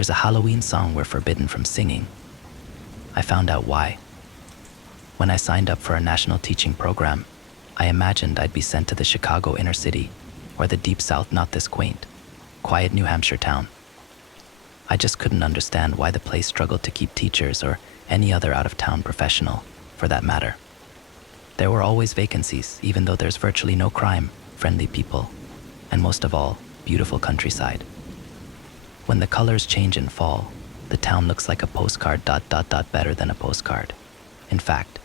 there's a Halloween song we're forbidden from singing. I found out why. When I signed up for a national teaching program, I imagined I'd be sent to the Chicago inner city, or the deep south, not this quaint, quiet New Hampshire town. I just couldn't understand why the place struggled to keep teachers or any other out-of-town professional, for that matter. There were always vacancies, even though there's virtually no crime, friendly people, and most of all, beautiful countryside. When the colors change in fall, the town looks like a postcard ... better than a postcard. In fact,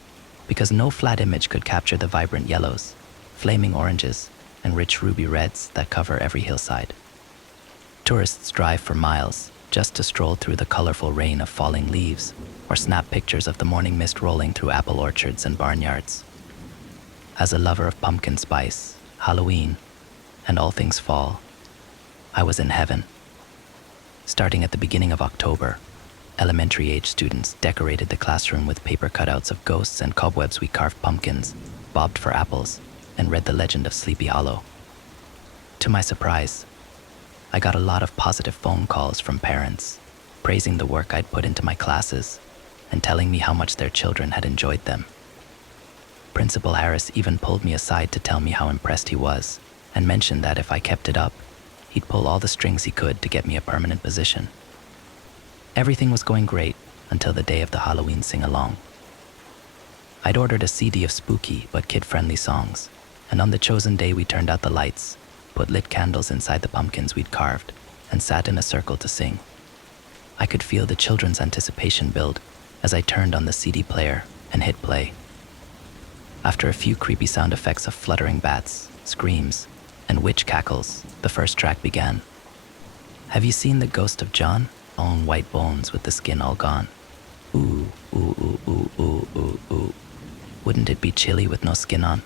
because no flat image could capture the vibrant yellows, flaming oranges, and rich ruby reds that cover every hillside. Tourists drive for miles just to stroll through the colorful rain of falling leaves or snap pictures of the morning mist rolling through apple orchards and barnyards. As a lover of pumpkin spice, Halloween, and all things fall, I was in heaven. Starting at the beginning of October, elementary-age students decorated the classroom with paper cutouts of ghosts and cobwebs. We carved pumpkins, bobbed for apples, and read the legend of Sleepy Hollow. To my surprise, I got a lot of positive phone calls from parents, praising the work I'd put into my classes and telling me how much their children had enjoyed them. Principal Harris even pulled me aside to tell me how impressed he was and mentioned that if I kept it up, he'd pull all the strings he could to get me a permanent position. Everything was going great until the day of the Halloween sing-along. I'd ordered a CD of spooky but kid-friendly songs, and on the chosen day we turned out the lights, put lit candles inside the pumpkins we'd carved, and sat in a circle to sing. I could feel the children's anticipation build as I turned on the CD player and hit play. After a few creepy sound effects of fluttering bats, screams, and witch cackles, the first track began. Have you seen the ghost of John? Long white bones with the skin all gone. Ooh, ooh, ooh, ooh, ooh, ooh, ooh. Wouldn't it be chilly with no skin on?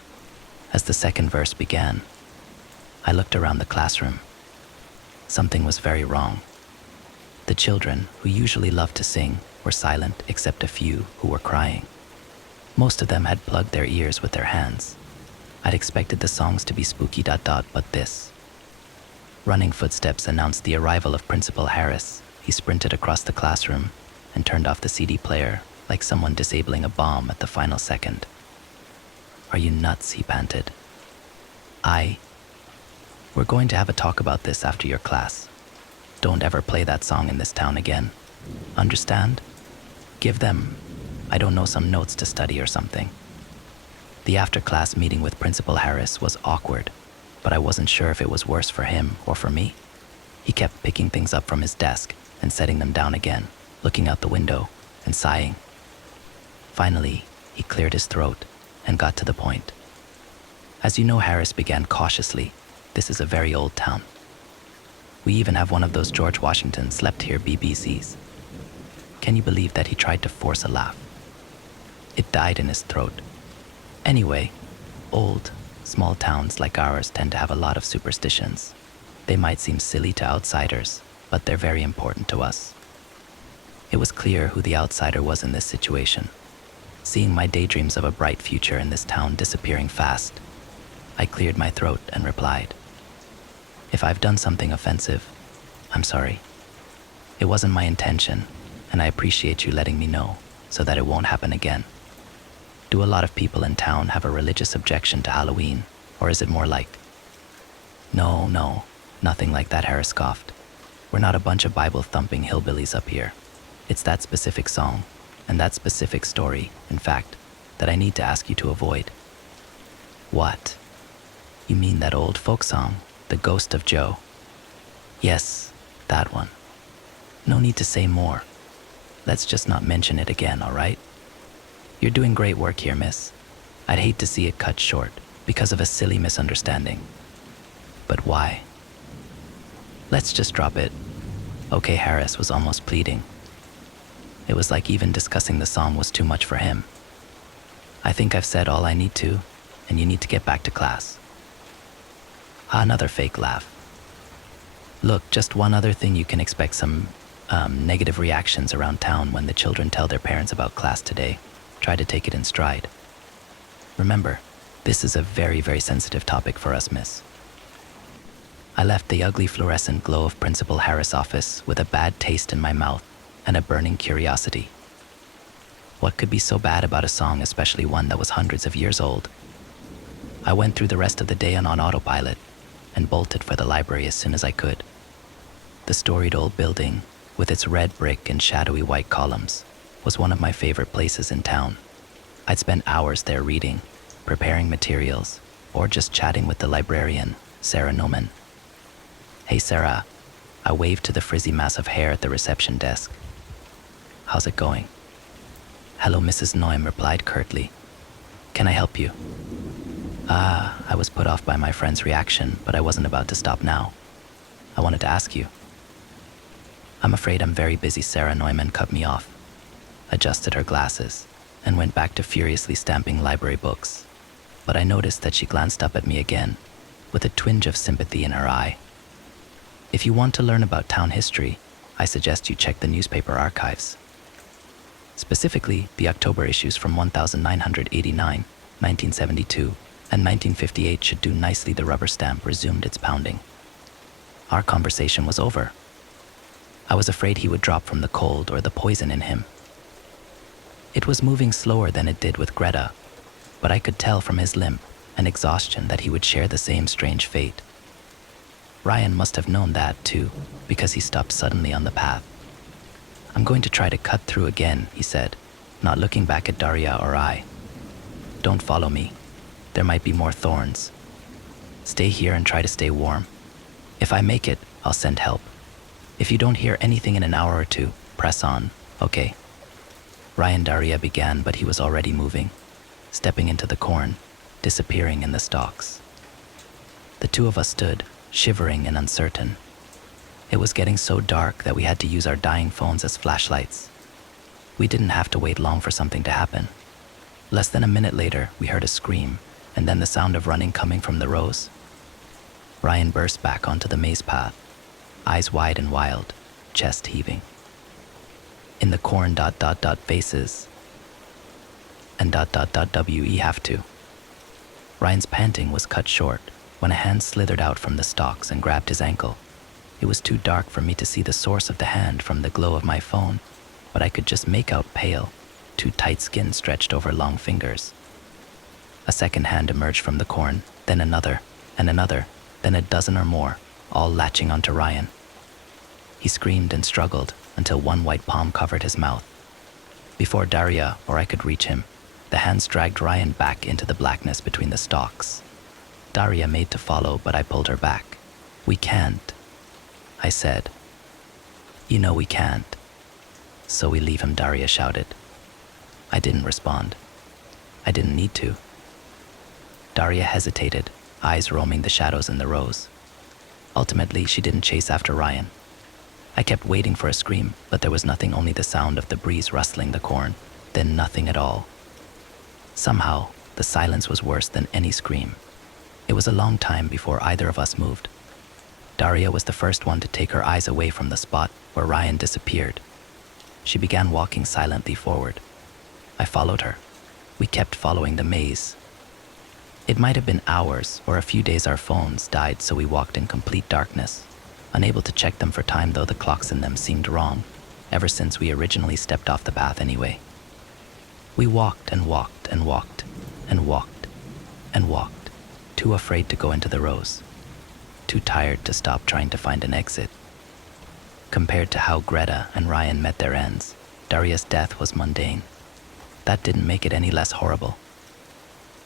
As the second verse began, I looked around the classroom. Something was very wrong. The children, who usually loved to sing, were silent except a few who were crying. Most of them had plugged their ears with their hands. I'd expected the songs to be spooky ... but this. Running footsteps announced the arrival of Principal Harris. He sprinted across the classroom and turned off the CD player like someone disabling a bomb at the final second. Are you nuts? He panted. We're going to have a talk about this after your class. Don't ever play that song in this town again. Understand? Give them, I don't know, some notes to study or something. The after-class meeting with Principal Harris was awkward, but I wasn't sure if it was worse for him or for me. He kept picking things up from his desk and setting them down again, looking out the window and sighing. Finally, he cleared his throat and got to the point. As you know, Harris began cautiously, this is a very old town. We even have one of those George Washington slept here BBCs. Can you believe that he tried to force a laugh? It died in his throat. Anyway, old, small towns like ours tend to have a lot of superstitions. They might seem silly to outsiders, but they're very important to us. It was clear who the outsider was in this situation. Seeing my daydreams of a bright future in this town disappearing fast, I cleared my throat and replied, if I've done something offensive, I'm sorry. It wasn't my intention, and I appreciate you letting me know so that it won't happen again. Do a lot of people in town have a religious objection to Halloween, or is it more like... No, nothing like that, Harris scoffed. We're not a bunch of Bible-thumping hillbillies up here. It's that specific song, and that specific story, in fact, that I need to ask you to avoid. What? You mean that old folk song, The Ghost of Joe? Yes, that one. No need to say more. Let's just not mention it again, all right? You're doing great work here, miss. I'd hate to see it cut short because of a silly misunderstanding. But why? Let's just drop it. Okay, Harris was almost pleading. It was like even discussing the song was too much for him. I think I've said all I need to, and you need to get back to class. Another fake laugh. Look, just one other thing, you can expect some negative reactions around town when the children tell their parents about class today. Try to take it in stride. Remember, this is a very, very sensitive topic for us, miss. I left the ugly fluorescent glow of Principal Harris' office with a bad taste in my mouth and a burning curiosity. What could be so bad about a song, especially one that was hundreds of years old? I went through the rest of the day on autopilot and bolted for the library as soon as I could. The storied old building, with its red brick and shadowy white columns, was one of my favorite places in town. I'd spend hours there reading, preparing materials, or just chatting with the librarian, Sarah Noman. "Hey Sarah," I waved to the frizzy mass of hair at the reception desk. "How's it going?" "Hello," Mrs. Noem replied curtly. "Can I help you?" I was put off by my friend's reaction, but I wasn't about to stop now. "I wanted to ask you." "I'm afraid I'm very busy," Sarah Neumann cut me off, adjusted her glasses, and went back to furiously stamping library books. But I noticed that she glanced up at me again, with a twinge of sympathy in her eye. "If you want to learn about town history, I suggest you check the newspaper archives. Specifically, the October issues from 1989, 1972, and 1958 should do nicely." The rubber stamp resumed its pounding. Our conversation was over. I was afraid he would drop from the cold or the poison in him. It was moving slower than it did with Greta, but I could tell from his limp and exhaustion that he would share the same strange fate. Ryan must have known that, too, because he stopped suddenly on the path. "I'm going to try to cut through again," he said, not looking back at Daria or I. "Don't follow me. There might be more thorns. Stay here and try to stay warm. If I make it, I'll send help. If you don't hear anything in an hour or two, press on, okay?" Ryan Daria began, but he was already moving, stepping into the corn, disappearing in the stalks. The two of us stood, shivering and uncertain. It was getting so dark that we had to use our dying phones as flashlights. We didn't have to wait long for something to happen. Less than a minute later, we heard a scream, and then the sound of running coming from the rows. Ryan burst back onto the maze path, eyes wide and wild, chest heaving. "In the corn ... faces, and ... we have to." Ryan's panting was cut short when a hand slithered out from the stalks and grabbed his ankle. It was too dark for me to see the source of the hand from the glow of my phone, but I could just make out pale, too tight skin stretched over long fingers. A second hand emerged from the corn, then another, and another, then a dozen or more, all latching onto Ryan. He screamed and struggled until one white palm covered his mouth. Before Daria or I could reach him, the hands dragged Ryan back into the blackness between the stalks. Daria made to follow, but I pulled her back. "We can't," I said. "You know we can't." "So we leave him," Daria shouted. I didn't respond. I didn't need to. Daria hesitated, eyes roaming the shadows in the rows. Ultimately, she didn't chase after Ryan. I kept waiting for a scream, but there was nothing, only the sound of the breeze rustling the corn, then nothing at all. Somehow, the silence was worse than any scream. It was a long time before either of us moved. Daria was the first one to take her eyes away from the spot where Ryan disappeared. She began walking silently forward. I followed her. We kept following the maze. It might have been hours or a few days our phones died, so we walked in complete darkness, unable to check them for time, though the clocks in them seemed wrong, ever since we originally stepped off the path anyway. We walked and walked and walked and walked and walked, too afraid to go into the rows, too tired to stop trying to find an exit. Compared to how Greta and Ryan met their ends, Daria's death was mundane. That didn't make it any less horrible.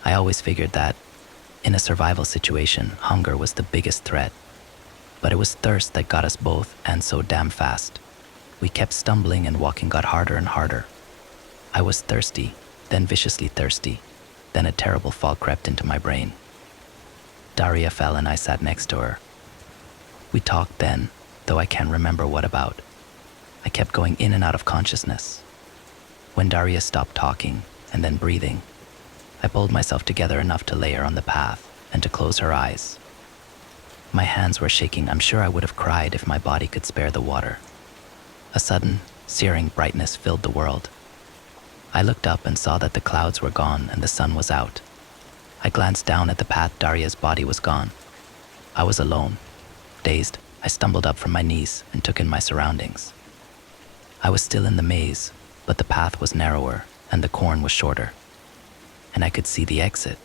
I always figured that, in a survival situation, hunger was the biggest threat. But it was thirst that got us both, and so damn fast. We kept stumbling and walking got harder and harder. I was thirsty, then viciously thirsty, then a terrible fog crept into my brain. Daria fell and I sat next to her. We talked then, though I can't remember what about. I kept going in and out of consciousness. When Daria stopped talking and then breathing, I pulled myself together enough to lay her on the path and to close her eyes. My hands were shaking. I'm sure I would have cried if my body could spare the water. A sudden, searing brightness filled the world. I looked up and saw that the clouds were gone and the sun was out. I glanced down at the path. Daria's body was gone. I was alone. Dazed, I stumbled up from my knees and took in my surroundings. I was still in the maze, but the path was narrower and the corn was shorter, and I could see the exit.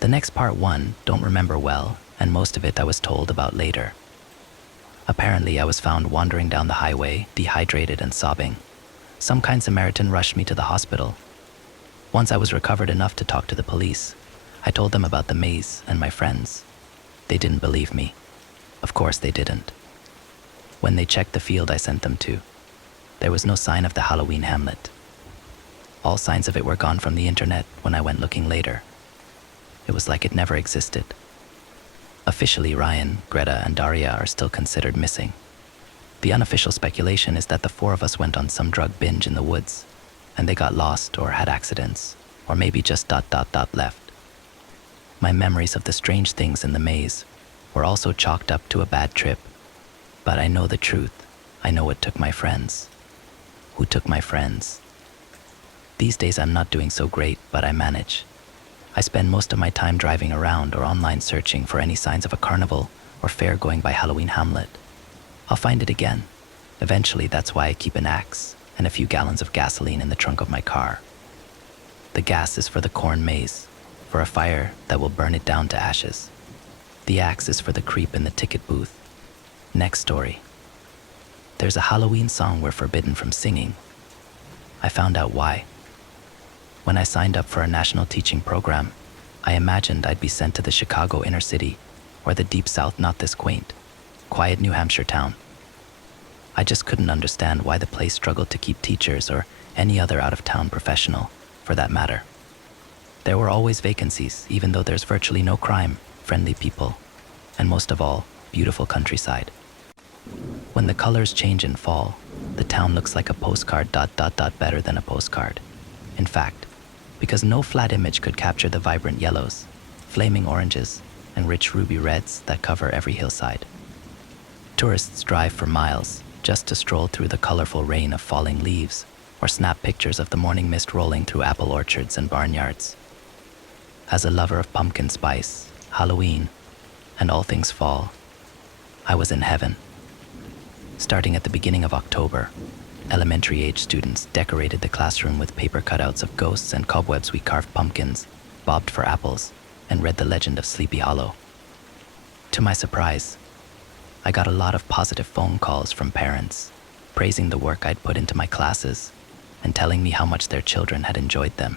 The next part one, don't remember well, and most of it I was told about later. Apparently, I was found wandering down the highway, dehydrated and sobbing. Some kind Samaritan rushed me to the hospital. Once I was recovered enough to talk to the police, I told them about the maze and my friends. They didn't believe me. Of course they didn't. When they checked the field I sent them to, there was no sign of the Halloween hamlet. All signs of it were gone from the internet when I went looking later. It was like it never existed. Officially, Ryan, Greta, and Daria are still considered missing. The unofficial speculation is that the four of us went on some drug binge in the woods, and they got lost or had accidents, or maybe just left. My memories of the strange things in the maze were also chalked up to a bad trip. But I know the truth. I know it took my friends. Who took my friends? These days I'm not doing so great, but I manage. I spend most of my time driving around or online searching for any signs of a carnival or fair going by Halloween hamlet. I'll find it again. Eventually, that's why I keep an axe and a few gallons of gasoline in the trunk of my car. The gas is for the corn maze, for a fire that will burn it down to ashes. The axe is for the creep in the ticket booth. Next story. There's a Halloween song we're forbidden from singing. I found out why. When I signed up for a national teaching program, I imagined I'd be sent to the Chicago inner city, or the deep south, not this quaint, quiet New Hampshire town. I just couldn't understand why the place struggled to keep teachers or any other out-of-town professional, for that matter. There were always vacancies, even though there's virtually no crime, friendly people, and most of all, beautiful countryside. When the colors change in fall, the town looks like a postcard ... better than a postcard. In fact, because no flat image could capture the vibrant yellows, flaming oranges, and rich ruby reds that cover every hillside. Tourists drive for miles just to stroll through the colorful rain of falling leaves or snap pictures of the morning mist rolling through apple orchards and barnyards. As a lover of pumpkin spice, Halloween, and all things fall, I was in heaven. Starting at the beginning of October, elementary-age students decorated the classroom with paper cutouts of ghosts and cobwebs. We carved pumpkins, bobbed for apples, and read the legend of Sleepy Hollow. To my surprise, I got a lot of positive phone calls from parents, praising the work I'd put into my classes and telling me how much their children had enjoyed them.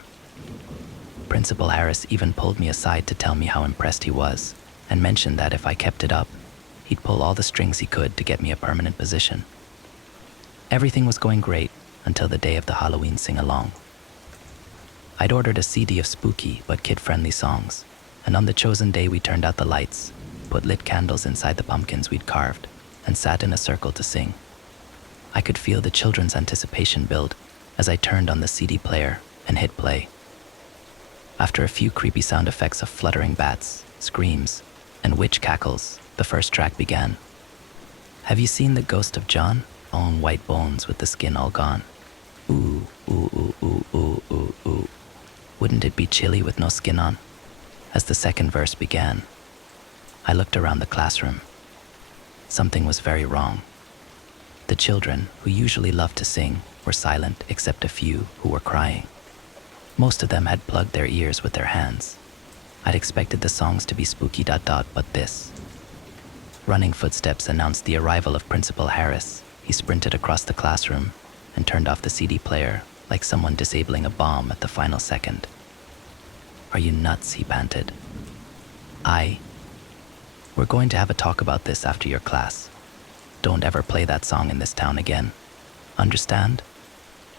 Principal Harris even pulled me aside to tell me how impressed he was and mentioned that if I kept it up, he'd pull all the strings he could to get me a permanent position. Everything was going great until the day of the Halloween sing-along. I'd ordered a CD of spooky but kid-friendly songs, and on the chosen day we turned out the lights, put lit candles inside the pumpkins we'd carved, and sat in a circle to sing. I could feel the children's anticipation build as I turned on the CD player and hit play. After a few creepy sound effects of fluttering bats, screams, and witch cackles, the first track began. Have you seen the ghost of John? On white bones with the skin all gone. Ooh, ooh, ooh, ooh, ooh, ooh, ooh. Wouldn't it be chilly with no skin on? As the second verse began, I looked around the classroom. Something was very wrong. The children, who usually love to sing, were silent except a few who were crying. Most of them had plugged their ears with their hands. I'd expected the songs to be spooky ... but this. Running footsteps announced the arrival of Principal Harris. He sprinted across the classroom and turned off the CD player like someone disabling a bomb at the final second. Are you nuts? He panted. We're going to have a talk about this after your class. Don't ever play that song in this town again. Understand?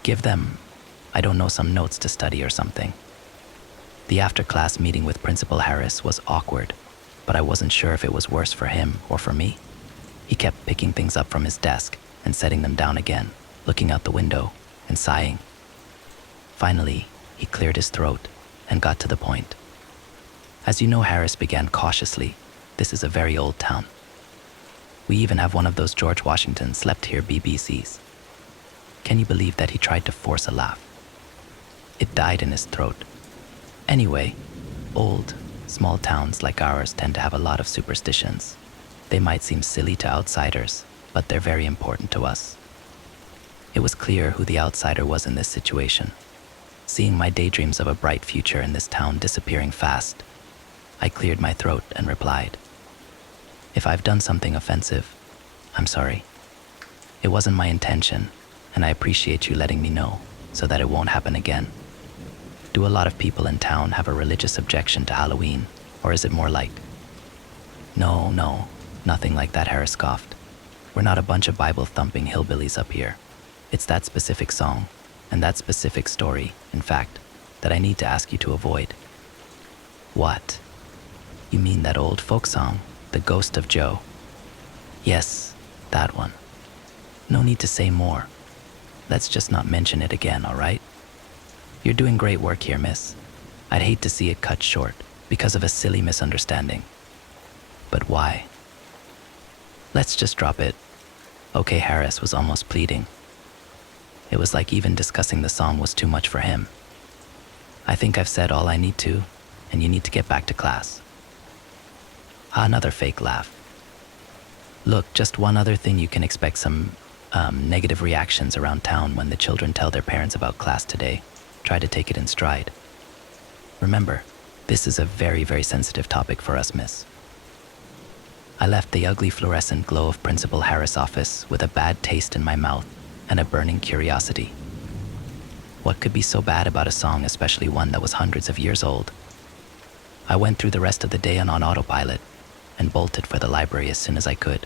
Give them, I don't know, some notes to study or something. The after-class meeting with Principal Harris was awkward, but I wasn't sure if it was worse for him or for me. He kept picking things up from his desk and setting them down again, looking out the window and sighing. Finally, he cleared his throat and got to the point. As you know, Harris began cautiously, this is a very old town. We even have one of those George Washington slept here BBCs. Can you believe that he tried to force a laugh? It died in his throat. Anyway, old, small towns like ours tend to have a lot of superstitions. They might seem silly to outsiders, but they're very important to us. It was clear who the outsider was in this situation. Seeing my daydreams of a bright future in this town disappearing fast, I cleared my throat and replied, "If I've done something offensive, I'm sorry. It wasn't my intention, and I appreciate you letting me know so that it won't happen again." Do a lot of people in town have a religious objection to Halloween, or is it more like, No, nothing like that," Harris scoffed. "We're not a bunch of Bible-thumping hillbillies up here. It's that specific song, and that specific story, in fact, that I need to ask you to avoid." "What? You mean that old folk song, The Ghost of Joe?" "Yes, that one. No need to say more. Let's just not mention it again, all right? You're doing great work here, miss. I'd hate to see it cut short because of a silly misunderstanding. But why? Let's just drop it." Okay, Harris was almost pleading. It was like even discussing the song was too much for him. "I think I've said all I need to, and you need to get back to class." Another fake laugh. "Look, just one other thing, you can expect some negative reactions around town when the children tell their parents about class today. Try to take it in stride. Remember, this is a very, very sensitive topic for us, miss." I left the ugly fluorescent glow of Principal Harris' office with a bad taste in my mouth and a burning curiosity. What could be so bad about a song, especially one that was hundreds of years old? I went through the rest of the day on autopilot and bolted for the library as soon as I could.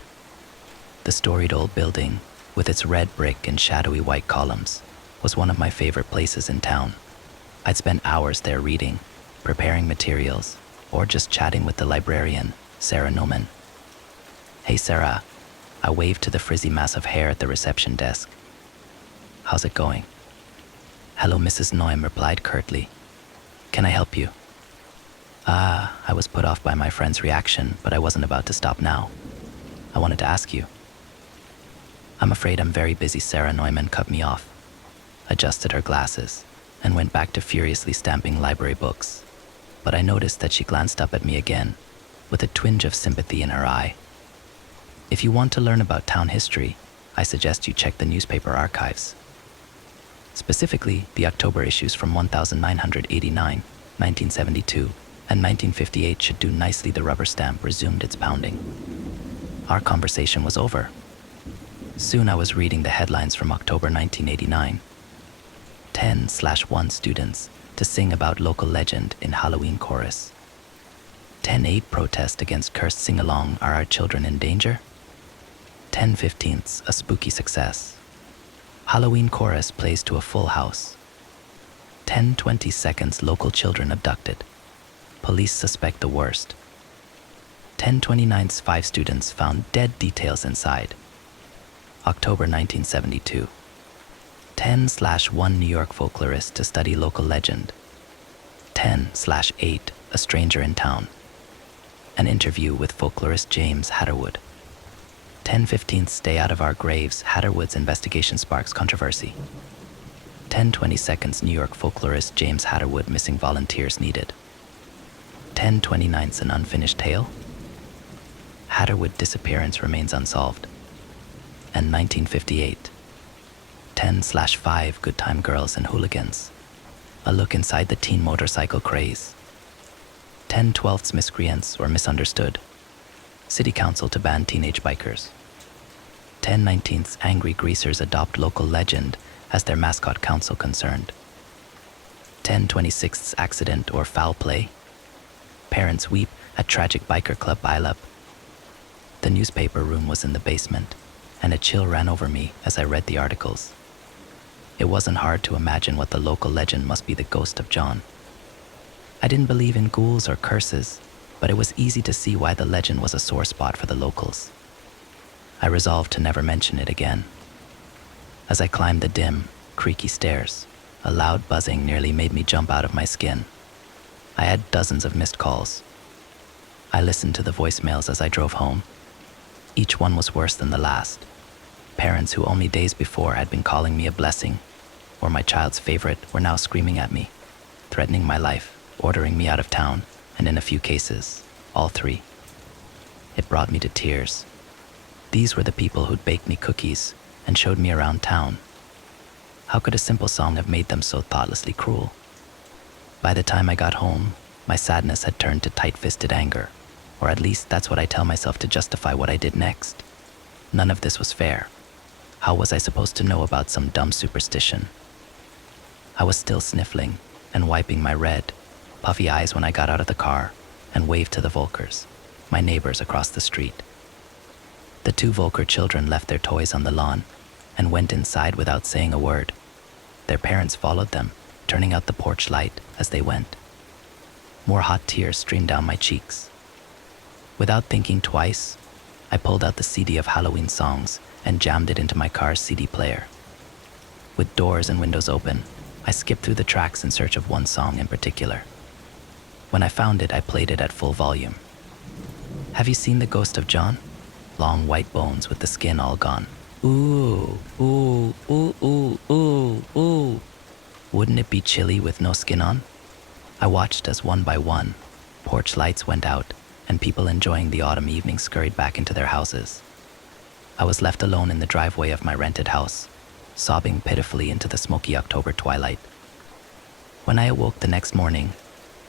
The storied old building, with its red brick and shadowy white columns, was one of my favorite places in town. I'd spend hours there reading, preparing materials, or just chatting with the librarian, Sarah Noman. "Hey, Sarah," I waved to the frizzy mass of hair at the reception desk. "How's it going?" "Hello," Mrs. Noem replied curtly. "Can I help you?" I was put off by my friend's reaction, but I wasn't about to stop now. I wanted to ask you. "I'm afraid I'm very busy," Sarah Neumann cut me off, adjusted her glasses, and went back to furiously stamping library books. But I noticed that she glanced up at me again, with a twinge of sympathy in her eye. "If you want to learn about town history, I suggest you check the newspaper archives. Specifically, the October issues from 1989, 1972, and 1958 should do nicely." The rubber stamp resumed its pounding. Our conversation was over. Soon I was reading the headlines from October 1989. 10/1 students to sing about local legend in Halloween chorus. 10/8 protest against cursed sing-along, are our children in danger? 10/15 a spooky success. Halloween chorus plays to a full house. 10/20 local children abducted. Police suspect the worst. 10/29 5 students found dead, details inside. October 1972. 10/1 New York folklorist to study local legend. 10/8 a stranger in town. An interview with folklorist James Hatterwood. 10/15 stay out of our graves, Hatterwood's investigation sparks controversy. 10/20 New York folklorist James Hatterwood missing, volunteers needed. 10/29 an unfinished tale. Hatterwood disappearance remains unsolved. And 1958. 10/5 good time girls and hooligans. A look inside the teen motorcycle craze. 10/12 miscreants or misunderstood. City Council to ban teenage bikers. 10/19 angry greasers adopt local legend as their mascot, council concerned. 10/26 accident or foul play. Parents weep at tragic biker club pileup. The newspaper room was in the basement, and a chill ran over me as I read the articles. It wasn't hard to imagine what the local legend must be, the ghost of John. I didn't believe in ghouls or curses, but it was easy to see why the legend was a sore spot for the locals. I resolved to never mention it again. As I climbed the dim, creaky stairs, a loud buzzing nearly made me jump out of my skin. I had dozens of missed calls. I listened to the voicemails as I drove home. Each one was worse than the last. Parents who only days before had been calling me a blessing, or my child's favorite, were now screaming at me, threatening my life, ordering me out of town, and in a few cases, all three. It brought me to tears. These were the people who'd baked me cookies and showed me around town. How could a simple song have made them so thoughtlessly cruel? By the time I got home, my sadness had turned to tight-fisted anger, or at least that's what I tell myself to justify what I did next. None of this was fair. How was I supposed to know about some dumb superstition? I was still sniffling and wiping my red, puffy eyes when I got out of the car and waved to the Volkers, my neighbors across the street. The two Volker children left their toys on the lawn and went inside without saying a word. Their parents followed them, turning out the porch light as they went. More hot tears streamed down my cheeks. Without thinking twice, I pulled out the CD of Halloween songs and jammed it into my car's CD player. With doors and windows open, I skipped through the tracks in search of one song in particular. When I found it, I played it at full volume. Have you seen The Ghost of John? Long white bones with the skin all gone. Ooh, ooh, ooh, ooh, ooh, ooh. Wouldn't it be chilly with no skin on? I watched as one by one, porch lights went out and people enjoying the autumn evening scurried back into their houses. I was left alone in the driveway of my rented house, sobbing pitifully into the smoky October twilight. When I awoke the next morning,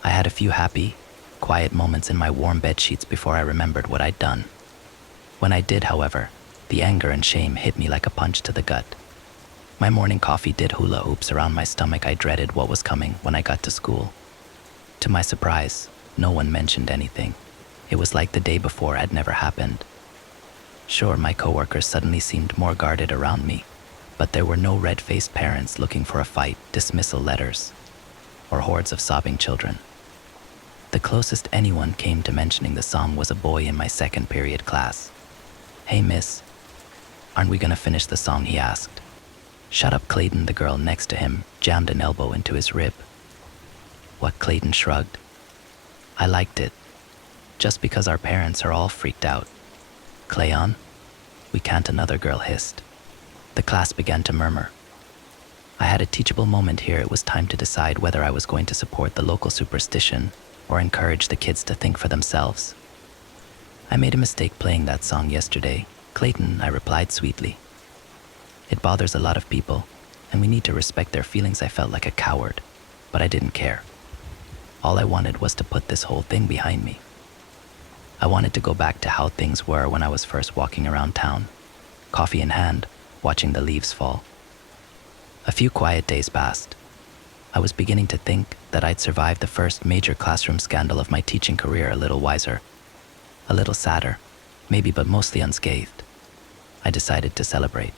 I had a few happy, quiet moments in my warm bed sheets before I remembered what I'd done. When I did, however, the anger and shame hit me like a punch to the gut. My morning coffee did hula hoops around my stomach. I dreaded what was coming when I got to school. To my surprise, no one mentioned anything. It was like the day before had never happened. Sure, my coworkers suddenly seemed more guarded around me, but there were no red-faced parents looking for a fight, dismissal letters, or hordes of sobbing children. The closest anyone came to mentioning the song was a boy in my second period class. "Hey, miss, aren't we gonna finish the song?" he asked. "Shut up, Clayton," the girl next to him jammed an elbow into his rib. What? Clayton shrugged. I liked it, just because our parents are all freaked out. "Clayon, we can't," another girl hissed. The class began to murmur. I had a teachable moment here. It was time to decide whether I was going to support the local superstition or encourage the kids to think for themselves. "I made a mistake playing that song yesterday, Clayton," I replied sweetly. "It bothers a lot of people, and we need to respect their feelings." I felt like a coward, but I didn't care. All I wanted was to put this whole thing behind me. I wanted to go back to how things were when I was first walking around town, coffee in hand, watching the leaves fall. A few quiet days passed. I was beginning to think that I'd survived the first major classroom scandal of my teaching career a little wiser, a little sadder, maybe, but mostly unscathed. I decided to celebrate.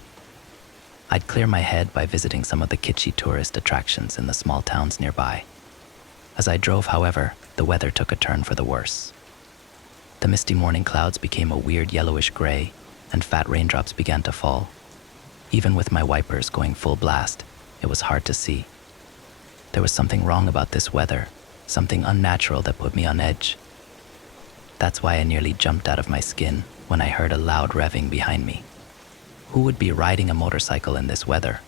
I'd clear my head by visiting some of the kitschy tourist attractions in the small towns nearby. As I drove, however, the weather took a turn for the worse. The misty morning clouds became a weird yellowish gray, and fat raindrops began to fall. Even with my wipers going full blast, it was hard to see. There was something wrong about this weather, something unnatural that put me on edge. That's why I nearly jumped out of my skin when I heard a loud revving behind me. Who would be riding a motorcycle in this weather?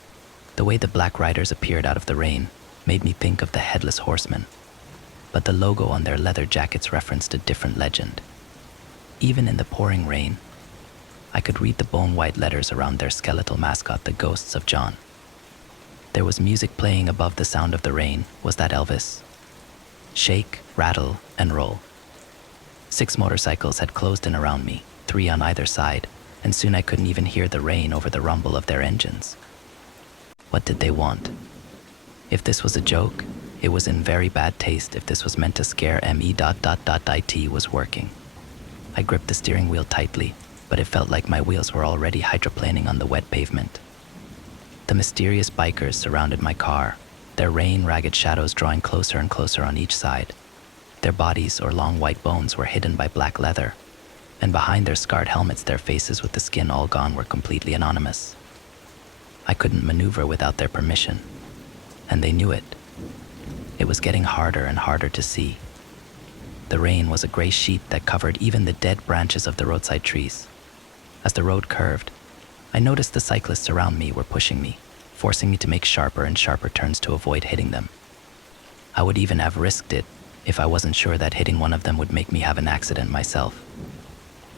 The way the black riders appeared out of the rain made me think of the Headless Horseman, but the logo on their leather jackets referenced a different legend. Even in the pouring rain, I could read the bone-white letters around their skeletal mascot, the Ghosts of John. There was music playing above the sound of the rain. Was that Elvis? Shake, rattle, and roll. 6 motorcycles had closed in around me, 3 on either side, and soon I couldn't even hear the rain over the rumble of their engines. What did they want? If this was a joke, it was in very bad taste. If this was meant to scare me, it was working. I gripped the steering wheel tightly, but it felt like my wheels were already hydroplaning on the wet pavement. The mysterious bikers surrounded my car, their rain-ragged shadows drawing closer and closer on each side. Their bodies, or long white bones, were hidden by black leather, and behind their scarred helmets, their faces with the skin all gone were completely anonymous. I couldn't maneuver without their permission, and they knew it. It was getting harder and harder to see. The rain was a gray sheet that covered even the dead branches of the roadside trees. As the road curved, I noticed the cyclists around me were pushing me, forcing me to make sharper and sharper turns to avoid hitting them. I would even have risked it if I wasn't sure that hitting one of them would make me have an accident myself.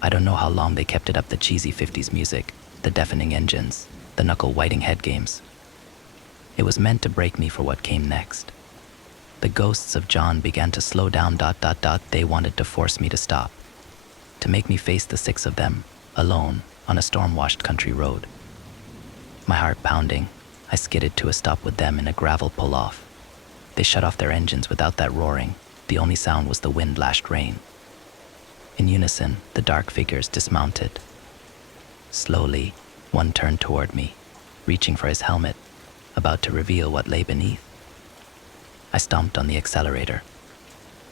I don't know how long they kept it up, the cheesy 50s music, the deafening engines, the knuckle-whiting head games. It was meant to break me for what came next. The ghosts of John began to slow down. They wanted to force me to stop, to make me face the six of them, alone, on a storm-washed country road. My heart pounding, I skidded to a stop with them in a gravel pull-off. They shut off their engines without that roaring. The only sound was the wind-lashed rain. In unison, the dark figures dismounted. Slowly, one turned toward me, reaching for his helmet, about to reveal what lay beneath. I stomped on the accelerator.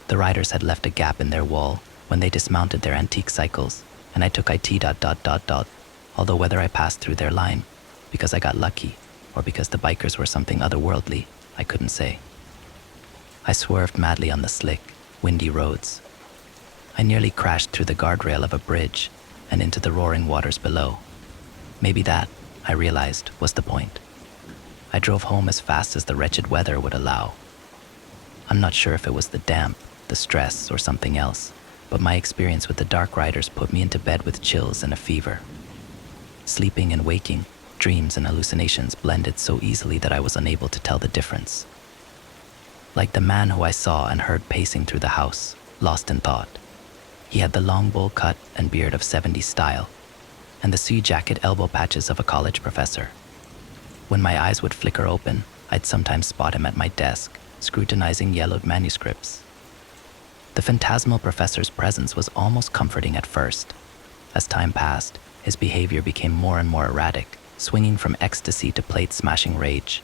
The riders had left a gap in their wall when they dismounted their antique cycles, and I took it. Although whether I passed through their line, because I got lucky, or because the bikers were something otherworldly, I couldn't say. I swerved madly on the slick, windy roads. I nearly crashed through the guardrail of a bridge and into the roaring waters below. Maybe that, I realized, was the point. I drove home as fast as the wretched weather would allow. I'm not sure if it was the damp, the stress, or something else, but my experience with the dark riders put me into bed with chills and a fever. Sleeping and waking, dreams and hallucinations blended so easily that I was unable to tell the difference. Like the man who I saw and heard pacing through the house, lost in thought. He had the long bowl cut and beard of 70s style, and the sea jacket elbow patches of a college professor. When my eyes would flicker open, I'd sometimes spot him at my desk, scrutinizing yellowed manuscripts. The phantasmal professor's presence was almost comforting at first. As time passed, his behavior became more and more erratic, swinging from ecstasy to plate-smashing rage.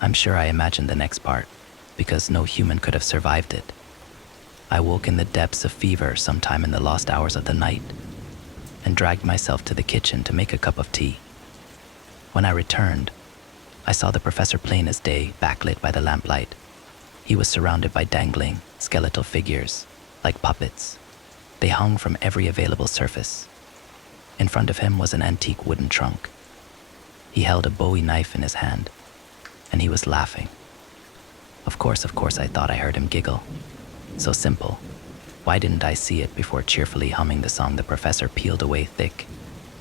I'm sure I imagined the next part, because no human could have survived it. I woke in the depths of fever sometime in the lost hours of the night, and dragged myself to the kitchen to make a cup of tea. When I returned, I saw the professor plain as day, backlit by the lamplight. He was surrounded by dangling, skeletal figures, like puppets. They hung from every available surface. In front of him was an antique wooden trunk. He held a Bowie knife in his hand, and he was laughing. Of course, I thought I heard him giggle. So simple. Why didn't I see it before cheerfully humming the song the professor peeled away thick,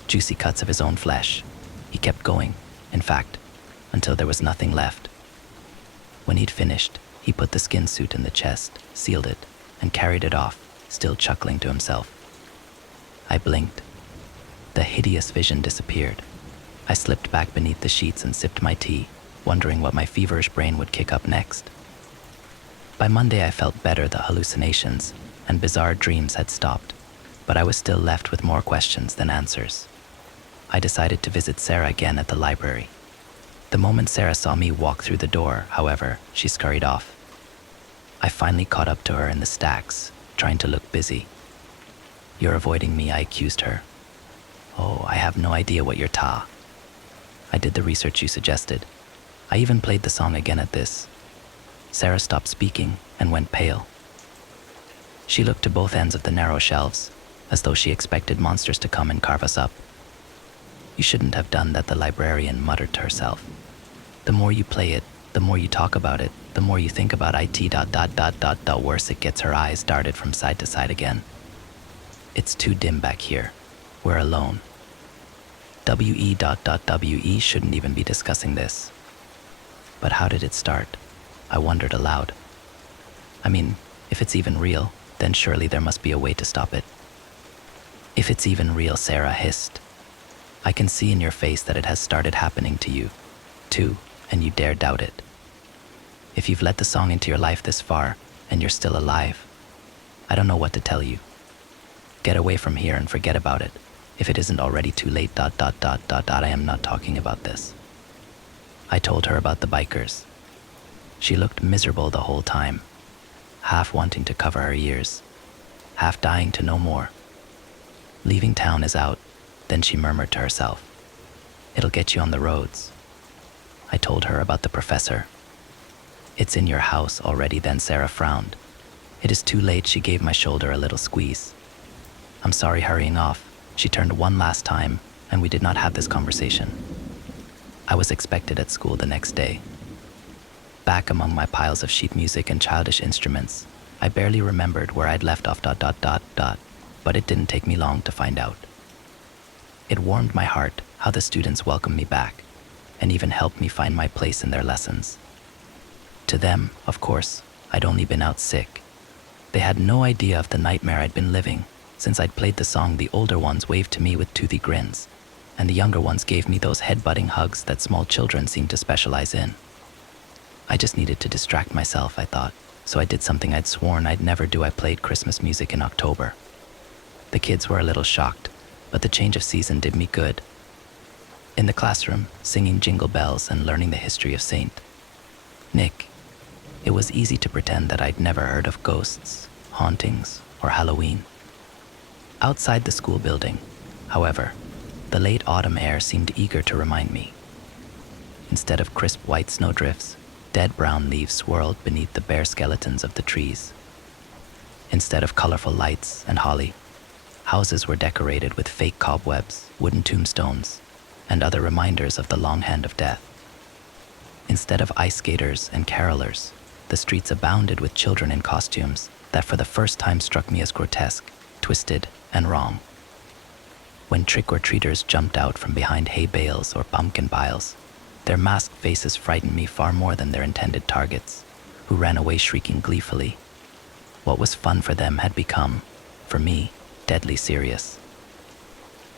juicy cuts of his own flesh? He kept going, in fact, until there was nothing left. When he'd finished, he put the skin suit in the chest, sealed it, and carried it off, still chuckling to himself. I blinked. The hideous vision disappeared. I slipped back beneath the sheets and sipped my tea, wondering what my feverish brain would kick up next. By Monday, I felt better. The hallucinations and bizarre dreams had stopped, but I was still left with more questions than answers. I decided to visit Sarah again at the library. The moment Sarah saw me walk through the door, however, she scurried off. I finally caught up to her in the stacks, trying to look busy. "You're avoiding me," I accused her. "Oh, I have no idea what you're ta." "I did the research you suggested. I even played the song again at this." Sarah stopped speaking and went pale. She looked to both ends of the narrow shelves, as though she expected monsters to come and carve us up. "You shouldn't have done that," the librarian muttered to herself. "The more you play it, the more you talk about it, the more you think about it. Worse it gets." Her eyes darted from side to side again. "It's too dim back here. We're alone. We shouldn't even be discussing this." But how did it start? I wondered aloud. I mean, if it's even real, then surely there must be a way to stop it. "If it's even real," Sarah hissed, "I can see in your face that it has started happening to you, too, and you dare doubt it. If you've let the song into your life this far, and you're still alive, I don't know what to tell you. Get away from here and forget about it, if it isn't already too late. I am not talking about this." I told her about the bikers. She looked miserable the whole time, half wanting to cover her ears, half dying to know more. "Leaving town is out," then she murmured to herself. "It'll get you on the roads." I told her about the professor. "It's in your house already," then Sarah frowned. "It is too late." She gave my shoulder a little squeeze. "I'm sorry." Hurrying off, she turned one last time, and we did not have this conversation. I was expected at school the next day. Back among my piles of sheet music and childish instruments, I barely remembered where I'd left off. but it didn't take me long to find out. It warmed my heart how the students welcomed me back and even helped me find my place in their lessons. To them, of course, I'd only been out sick. They had no idea of the nightmare I'd been living. Since I'd played the song, the older ones waved to me with toothy grins, and the younger ones gave me those head-butting hugs that small children seem to specialize in. I just needed to distract myself, I thought, so I did something I'd sworn I'd never do. I played Christmas music in October. The kids were a little shocked, but the change of season did me good. In the classroom, singing Jingle Bells and learning the history of Saint Nick, it was easy to pretend that I'd never heard of ghosts, hauntings, or Halloween. Outside the school building, however, the late autumn air seemed eager to remind me. Instead of crisp white snowdrifts, dead brown leaves swirled beneath the bare skeletons of the trees. Instead of colorful lights and holly, houses were decorated with fake cobwebs, wooden tombstones, and other reminders of the long hand of death. Instead of ice skaters and carolers, the streets abounded with children in costumes that for the first time struck me as grotesque, twisted, and wrong. When trick-or-treaters jumped out from behind hay bales or pumpkin piles, their masked faces frightened me far more than their intended targets, who ran away shrieking gleefully. What was fun for them had become, for me, deadly serious.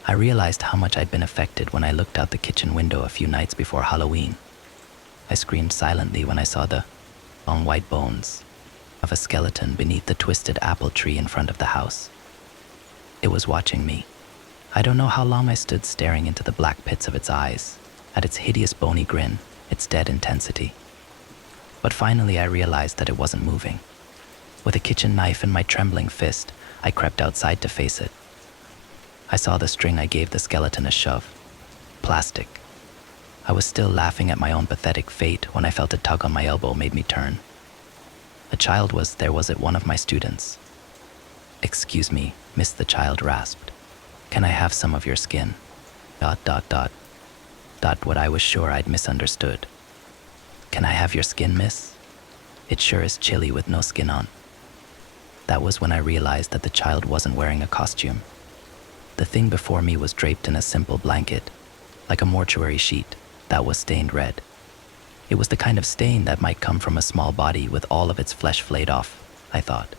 I realized how much I'd been affected when I looked out the kitchen window a few nights before Halloween. I screamed silently when I saw the long white bones of a skeleton beneath the twisted apple tree in front of the house. It was watching me. I don't know how long I stood staring into the black pits of its eyes, at its hideous bony grin, its dead intensity. But finally I realized that it wasn't moving. With a kitchen knife in my trembling fist, I crept outside to face it. I saw the string. I gave the skeleton a shove. Plastic. I was still laughing at my own pathetic fate when I felt a tug on my elbow made me turn. A child was there. Was it one of my students? "Excuse me, miss," the child rasped. "Can I have some of your skin?" ... What I was sure I'd misunderstood. "Can I have your skin, miss? It sure is chilly with no skin on." That was when I realized that the child wasn't wearing a costume. The thing before me was draped in a simple blanket, like a mortuary sheet, that was stained red. It was the kind of stain that might come from a small body with all of its flesh flayed off, I thought.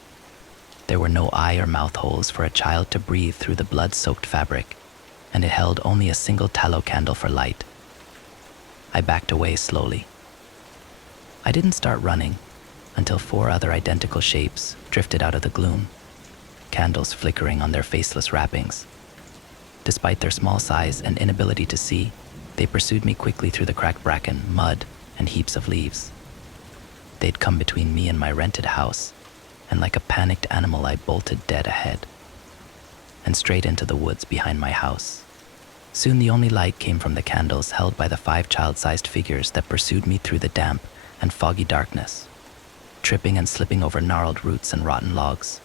There were no eye or mouth holes for a child to breathe through the blood-soaked fabric, and it held only a single tallow candle for light. I backed away slowly. I didn't start running until 4 other identical shapes drifted out of the gloom, candles flickering on their faceless wrappings. Despite their small size and inability to see, they pursued me quickly through the cracked bracken, mud, and heaps of leaves. They'd come between me and my rented house, and like a panicked animal I bolted dead ahead, and straight into the woods behind my house. Soon the only light came from the candles held by the 5 child-sized figures that pursued me through the damp and foggy darkness, tripping and slipping over gnarled roots and rotten logs.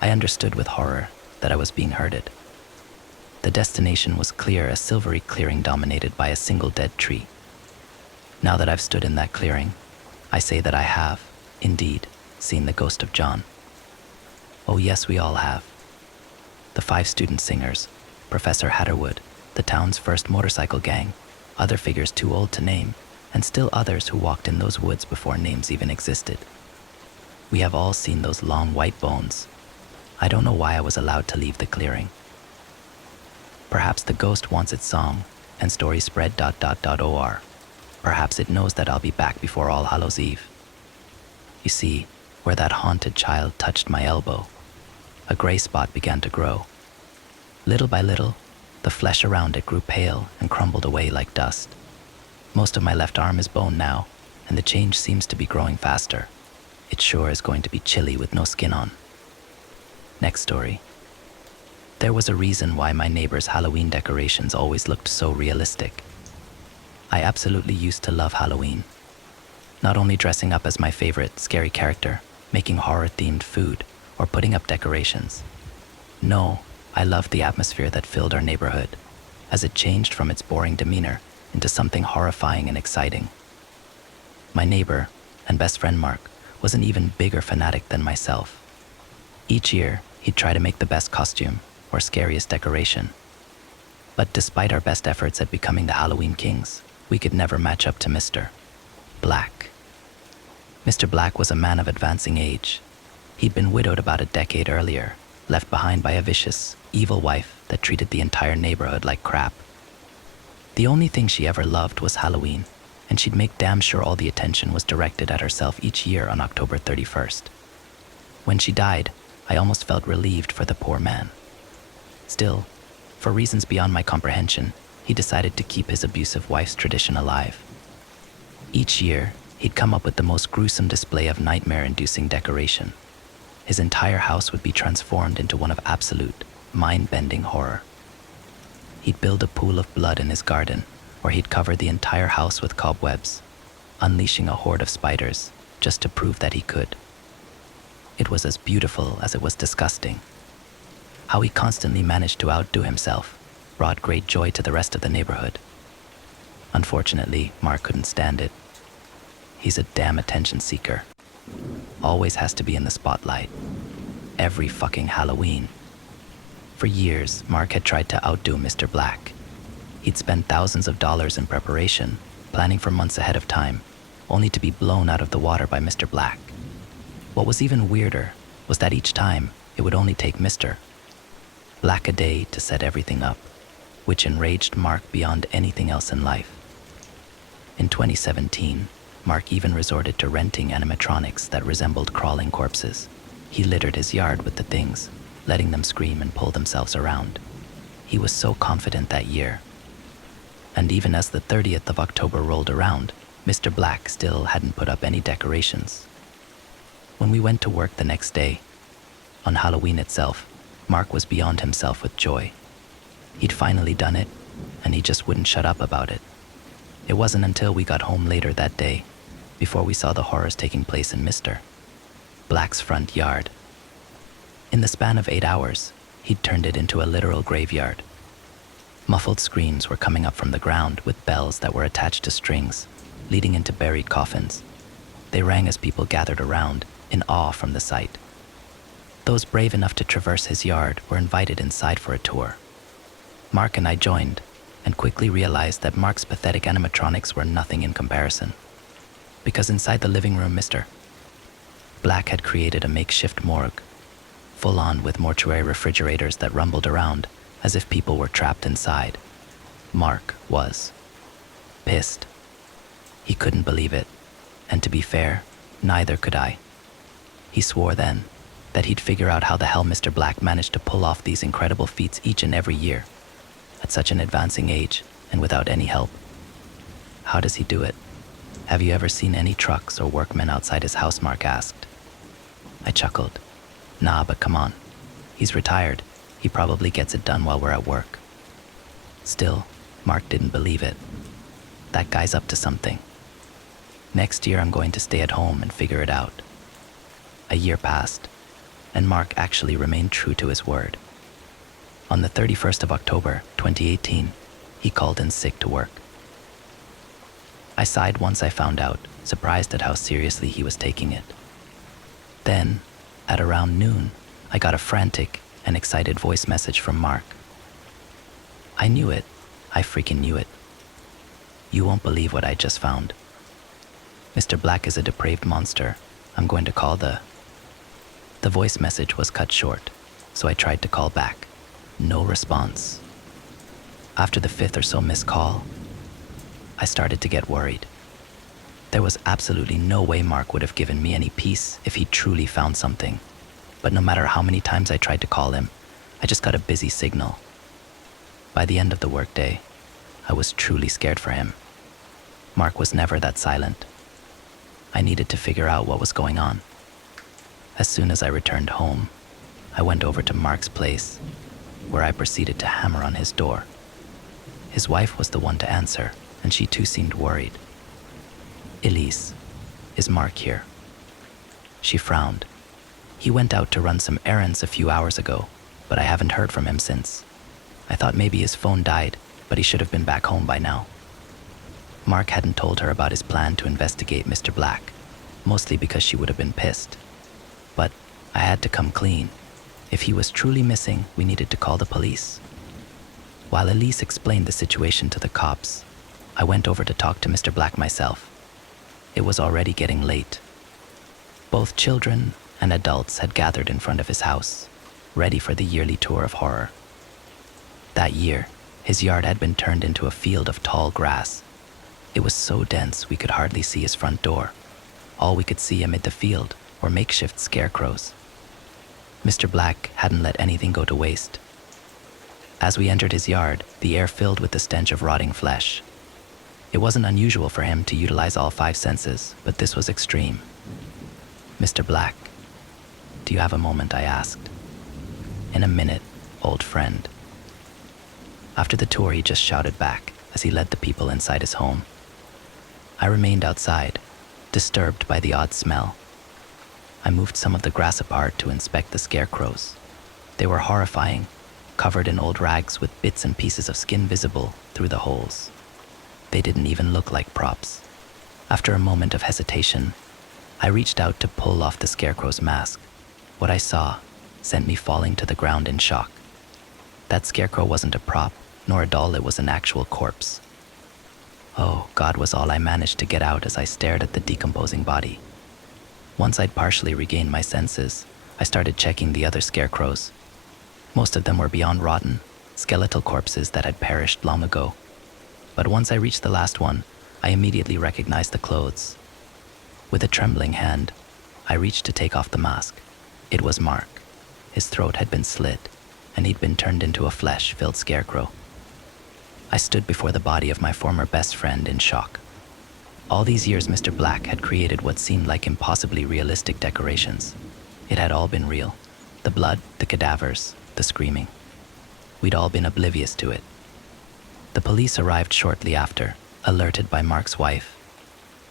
I understood with horror that I was being herded. The destination was clear, a silvery clearing dominated by a single dead tree. Now that I've stood in that clearing, I say that I have, indeed, seen the ghost of John. Oh yes, we all have. The 5 student singers, Professor Hatterwood, the town's first motorcycle gang, other figures too old to name, and still others who walked in those woods before names even existed. We have all seen those long white bones. I don't know why I was allowed to leave the clearing. Perhaps the ghost wants its song, and story spread ... or perhaps it knows that I'll be back before All Hallows Eve. You see, where that haunted child touched my elbow, a gray spot began to grow. Little by little, the flesh around it grew pale and crumbled away like dust. Most of my left arm is bone now, and the change seems to be growing faster. It sure is going to be chilly with no skin on. Next story. There was a reason why my neighbor's Halloween decorations always looked so realistic. I absolutely used to love Halloween. Not only dressing up as my favorite scary character, making horror-themed food, or putting up decorations. No, I loved the atmosphere that filled our neighborhood, as it changed from its boring demeanor into something horrifying and exciting. My neighbor and best friend Mark was an even bigger fanatic than myself. Each year, He'd try to make the best costume or scariest decoration. But despite our best efforts at becoming the Halloween kings, we could never match up to Mr. Black. Mr. Black was a man of advancing age. He'd been widowed about a decade earlier, left behind by a vicious, evil wife that treated the entire neighborhood like crap. The only thing she ever loved was Halloween, and she'd make damn sure all the attention was directed at herself each year on October 31st. When she died, I almost felt relieved for the poor man. Still, for reasons beyond my comprehension, he decided to keep his abusive wife's tradition alive. Each year, he'd come up with the most gruesome display of nightmare-inducing decoration. His entire house would be transformed into one of absolute, mind-bending horror. He'd build a pool of blood in his garden, or he'd cover the entire house with cobwebs, unleashing a horde of spiders just to prove that he could. It was as beautiful as it was disgusting. How he constantly managed to outdo himself brought great joy to the rest of the neighborhood. Unfortunately, Mark couldn't stand it. He's a damn attention seeker. Always has to be in the spotlight. Every fucking Halloween. For years, Mark had tried to outdo Mr. Black. He'd spent thousands of dollars in preparation, planning for months ahead of time, only to be blown out of the water by Mr. Black. What was even weirder was that each time, it would only take Mr. Black a day to set everything up, which enraged Mark beyond anything else in life. In 2017, Mark even resorted to renting animatronics that resembled crawling corpses. He littered his yard with the things, letting them scream and pull themselves around. He was so confident that year. And even as the 30th of October rolled around, Mr. Black still hadn't put up any decorations. When we went to work the next day, on Halloween itself, Mark was beyond himself with joy. He'd finally done it, and he just wouldn't shut up about it. It wasn't until we got home later that day, before we saw the horrors taking place in Mr. Black's front yard. In the span of 8 hours, he'd turned it into a literal graveyard. Muffled screams were coming up from the ground with bells that were attached to strings, leading into buried coffins. They rang as people gathered around, in awe from the sight. Those brave enough to traverse his yard were invited inside for a tour. Mark and I joined, and quickly realized that Mark's pathetic animatronics were nothing in comparison. Because inside the living room, Mr. Black had created a makeshift morgue, full on with mortuary refrigerators that rumbled around as if people were trapped inside. Mark was pissed. He couldn't believe it, and to be fair, neither could I. He swore then that he'd figure out how the hell Mr. Black managed to pull off these incredible feats each and every year, at such an advancing age and without any help. How does he do it? Have you ever seen any trucks or workmen outside his house? Mark asked. I chuckled. Nah, but come on. He's retired. He probably gets it done while we're at work. Still, Mark didn't believe it. That guy's up to something. Next year I'm going to stay at home and figure it out. A year passed, and Mark actually remained true to his word. On the 31st of October, 2018, he called in sick to work. I sighed once I found out, surprised at how seriously he was taking it. Then, at around noon, I got a frantic and excited voice message from Mark. I knew it. I freaking knew it. You won't believe what I just found. Mr. Black is a depraved monster. I'm going to call the voice message was cut short, so I tried to call back. No response. After the 5th or so missed call, I started to get worried. There was absolutely no way Mark would have given me any peace if he truly found something. But no matter how many times I tried to call him, I just got a busy signal. By the end of the workday, I was truly scared for him. Mark was never that silent. I needed to figure out what was going on. As soon as I returned home, I went over to Mark's place, where I proceeded to hammer on his door. His wife was the one to answer, and she too seemed worried. Elise, is Mark here? She frowned. He went out to run some errands a few hours ago, but I haven't heard from him since. I thought maybe his phone died, but he should have been back home by now. Mark hadn't told her about his plan to investigate Mr. Black, mostly because she would have been pissed. But I had to come clean. If he was truly missing, we needed to call the police. While Elise explained the situation to the cops, I went over to talk to Mr. Black myself. It was already getting late. Both children and adults had gathered in front of his house, ready for the yearly tour of horror. That year, his yard had been turned into a field of tall grass. It was so dense we could hardly see his front door. All we could see amid the field were makeshift scarecrows. Mr. Black hadn't let anything go to waste. As we entered his yard, the air filled with the stench of rotting flesh. It wasn't unusual for him to utilize all 5 senses, but this was extreme. "Mr. Black, do you have a moment?" I asked. "In a minute, old friend." After the tour, he just shouted back as he led the people inside his home. I remained outside, disturbed by the odd smell. I moved some of the grass apart to inspect the scarecrows. They were horrifying, covered in old rags with bits and pieces of skin visible through the holes. They didn't even look like props. After a moment of hesitation, I reached out to pull off the scarecrow's mask. What I saw sent me falling to the ground in shock. That scarecrow wasn't a prop, nor a doll, it was an actual corpse. "Oh, God," was all I managed to get out as I stared at the decomposing body. Once I'd partially regained my senses, I started checking the other scarecrows. Most of them were beyond rotten, skeletal corpses that had perished long ago. But once I reached the last one, I immediately recognized the clothes. With a trembling hand, I reached to take off the mask. It was Mark. His throat had been slit, and he'd been turned into a flesh-filled scarecrow. I stood before the body of my former best friend in shock. All these years, Mr. Black had created what seemed like impossibly realistic decorations. It had all been real. The blood, the cadavers, the screaming. We'd all been oblivious to it. The police arrived shortly after, alerted by Mark's wife.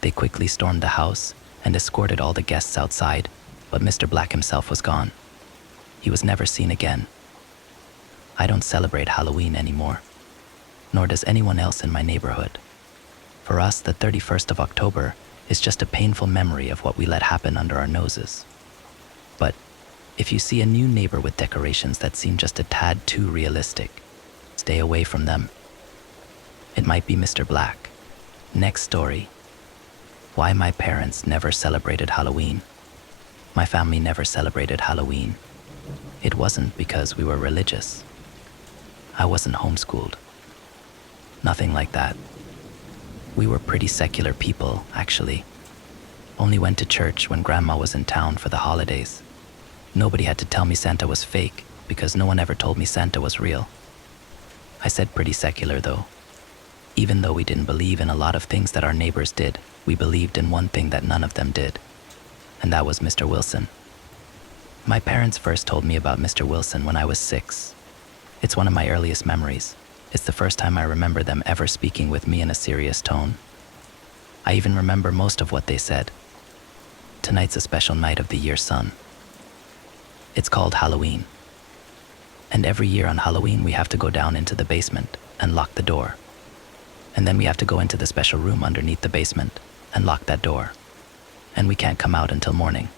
They quickly stormed the house and escorted all the guests outside, but Mr. Black himself was gone. He was never seen again. I don't celebrate Halloween anymore, nor does anyone else in my neighborhood. For us, the 31st of October is just a painful memory of what we let happen under our noses. But if you see a new neighbor with decorations that seem just a tad too realistic, stay away from them. It might be Mr. Black. Next story. Why my parents never celebrated Halloween. My family never celebrated Halloween. It wasn't because we were religious. I wasn't homeschooled. Nothing like that. We were pretty secular people, actually. Only went to church when Grandma was in town for the holidays. Nobody had to tell me Santa was fake, because no one ever told me Santa was real. I said pretty secular, though. Even though we didn't believe in a lot of things that our neighbors did, we believed in one thing that none of them did, and that was Mr. Wilson. My parents first told me about Mr. Wilson when I was 6. It's one of my earliest memories. It's the first time I remember them ever speaking with me in a serious tone. I even remember most of what they said. Tonight's a special night of the year, son. It's called Halloween. And every year on Halloween we have to go down into the basement and lock the door. And then we have to go into the special room underneath the basement and lock that door. And we can't come out until morning.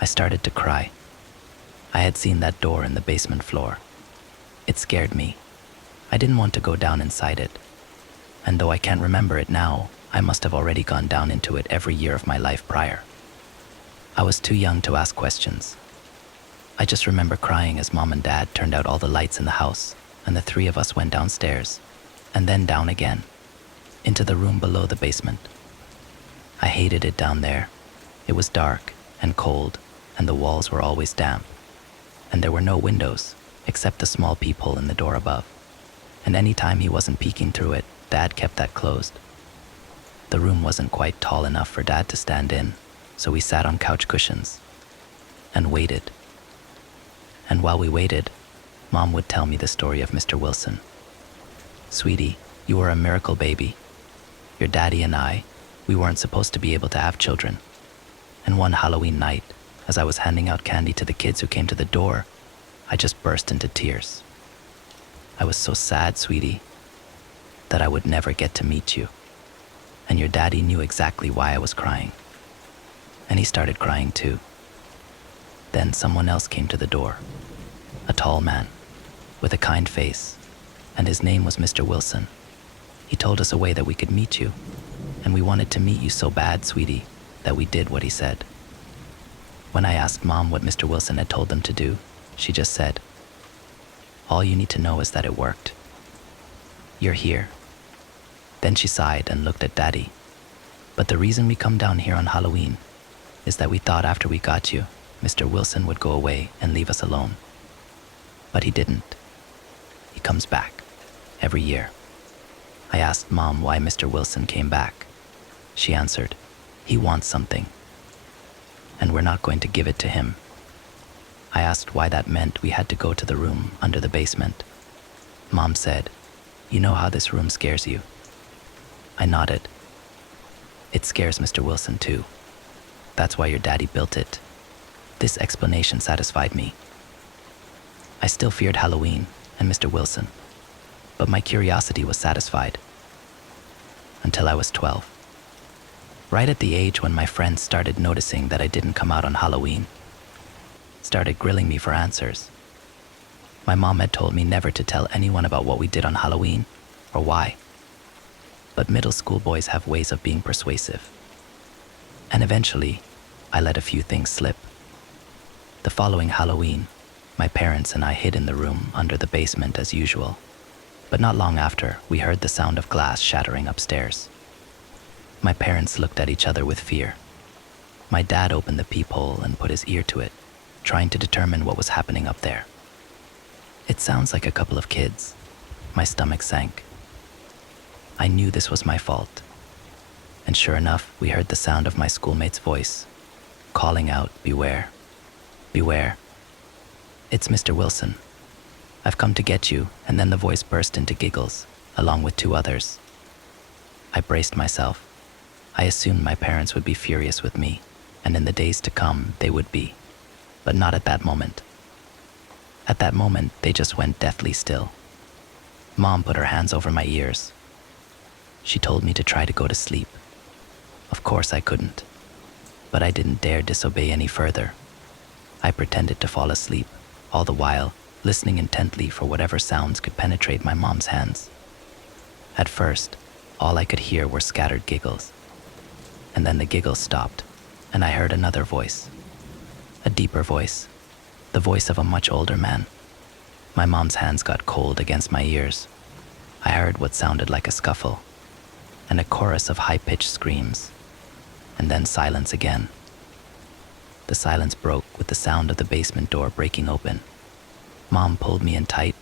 I started to cry. I had seen that door in the basement floor. It scared me. I didn't want to go down inside it. And though I can't remember it now, I must have already gone down into it every year of my life prior. I was too young to ask questions. I just remember crying as Mom and Dad turned out all the lights in the house, and the 3 of us went downstairs, and then down again, into the room below the basement. I hated it down there. It was dark and cold, and the walls were always damp. And there were no windows, except the small peephole in the door above. And any time he wasn't peeking through it, Dad kept that closed. The room wasn't quite tall enough for Dad to stand in, so we sat on couch cushions and waited. And while we waited, Mom would tell me the story of Mr. Wilson. "Sweetie, you were a miracle baby. Your daddy and I, we weren't supposed to be able to have children. And one Halloween night, as I was handing out candy to the kids who came to the door, I just burst into tears. I was so sad, sweetie, that I would never get to meet you. And your daddy knew exactly why I was crying. And he started crying too. Then someone else came to the door, a tall man with a kind face, and his name was Mr. Wilson. He told us a way that we could meet you, and we wanted to meet you so bad, sweetie, that we did what he said. When I asked Mom what Mr. Wilson had told them to do, she just said, "All you need to know is that it worked. You're here." Then she sighed and looked at Daddy. "But the reason we come down here on Halloween is that we thought after we got you, Mr. Wilson would go away and leave us alone. But he didn't. He comes back every year." I asked Mom why Mr. Wilson came back. She answered, "He wants something, and we're not going to give it to him." I asked why that meant we had to go to the room under the basement. Mom said, "You know how this room scares you?" I nodded. "It scares Mr. Wilson too. That's why your daddy built it." This explanation satisfied me. I still feared Halloween and Mr. Wilson, but my curiosity was satisfied. Until I was 12. Right at the age when my friends started noticing that I didn't come out on Halloween, started grilling me for answers. My mom had told me never to tell anyone about what we did on Halloween or why. But middle school boys have ways of being persuasive. And eventually, I let a few things slip. The following Halloween, my parents and I hid in the room under the basement as usual. But not long after, we heard the sound of glass shattering upstairs. My parents looked at each other with fear. My dad opened the peephole and put his ear to it, trying to determine what was happening up there. "It sounds like a couple of kids." My stomach sank. I knew this was my fault. And sure enough, we heard the sound of my schoolmate's voice, calling out, "Beware, beware. It's Mr. Wilson. I've come to get you," and then the voice burst into giggles, along with two others. I braced myself. I assumed my parents would be furious with me, and in the days to come, they would be. But not at that moment. At that moment, they just went deathly still. Mom put her hands over my ears. She told me to try to go to sleep. Of course I couldn't, but I didn't dare disobey any further. I pretended to fall asleep, all the while listening intently for whatever sounds could penetrate my mom's hands. At first, all I could hear were scattered giggles. And then the giggles stopped, and I heard another voice. A deeper voice, the voice of a much older man. My mom's hands got cold against my ears. I heard what sounded like a scuffle, and a chorus of high-pitched screams, and then silence again. The silence broke with the sound of the basement door breaking open. Mom pulled me in tight.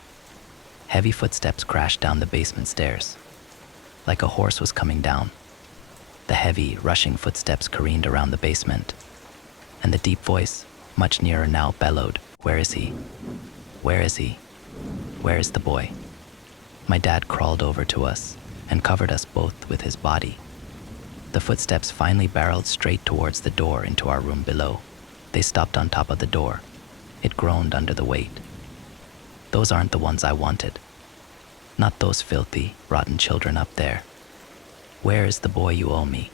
Heavy footsteps crashed down the basement stairs, like a horse was coming down. The heavy, rushing footsteps careened around the basement, and the deep voice, much nearer now, bellowed, "Where is he? Where is he? Where is the boy?" My dad crawled over to us and covered us both with his body. The footsteps finally barreled straight towards the door into our room below. They stopped on top of the door. It groaned under the weight. "Those aren't the ones I wanted. Not those filthy, rotten children up there. Where is the boy you owe me?"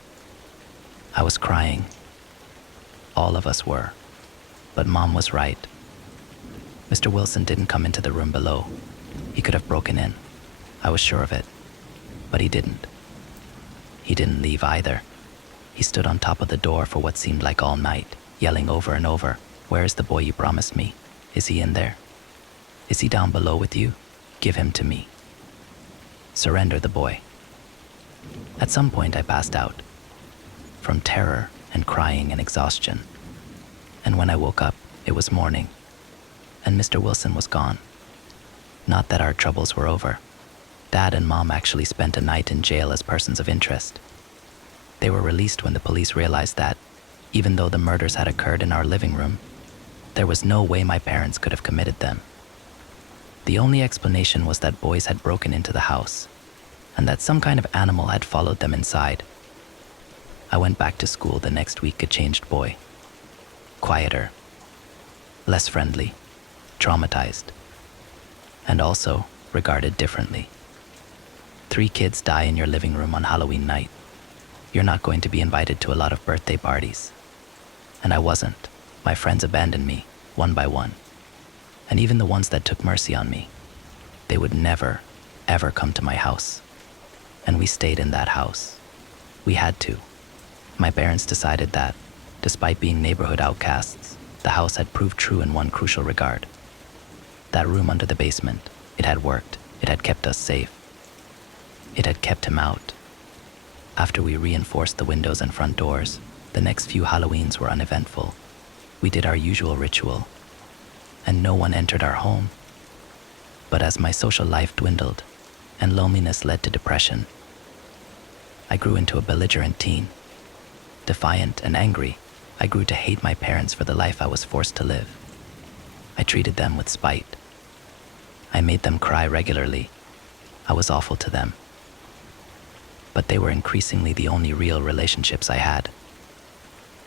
I was crying. All of us were. But Mom was right. Mr. Wilson didn't come into the room below. He could have broken in. I was sure of it. But he didn't. He didn't leave either. He stood on top of the door for what seemed like all night, yelling over and over, "Where is the boy you promised me? Is he in there? Is he down below with you? Give him to me. Surrender the boy." At some point I passed out, from terror and crying and exhaustion. And when I woke up, it was morning, and Mr. Wilson was gone. Not that our troubles were over. Dad and Mom actually spent a night in jail as persons of interest. They were released when the police realized that, even though the murders had occurred in our living room, there was no way my parents could have committed them. The only explanation was that boys had broken into the house, and that some kind of animal had followed them inside. I went back to school the next week a changed boy. Quieter, less friendly, traumatized, and also regarded differently. 3 kids die in your living room on Halloween night. You're not going to be invited to a lot of birthday parties. And I wasn't. My friends abandoned me, one by one. And even the ones that took mercy on me, they would never, ever come to my house. And we stayed in that house. We had to. My parents decided that, despite being neighborhood outcasts, the house had proved true in one crucial regard. That room under the basement, it had worked. It had kept us safe. It had kept him out. After we reinforced the windows and front doors, the next few Halloweens were uneventful. We did our usual ritual, and no one entered our home. But as my social life dwindled, and loneliness led to depression, I grew into a belligerent teen. Defiant and angry, I grew to hate my parents for the life I was forced to live. I treated them with spite. I made them cry regularly. I was awful to them. But they were increasingly the only real relationships I had.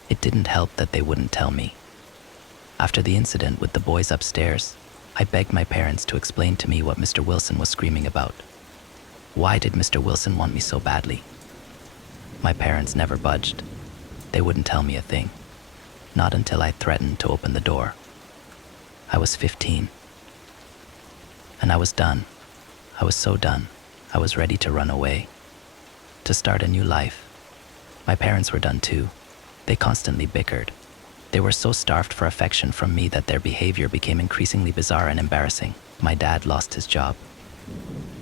It didn't help that they wouldn't tell me. After the incident with the boys upstairs, I begged my parents to explain to me what Mr. Wilson was screaming about. Why did Mr. Wilson want me so badly? My parents never budged. They wouldn't tell me a thing. Not until I threatened to open the door. I was 15. And I was done. I was so done. I was ready to run away. To start a new life. My parents were done too. They constantly bickered. They were so starved for affection from me that their behavior became increasingly bizarre and embarrassing. My dad lost his job.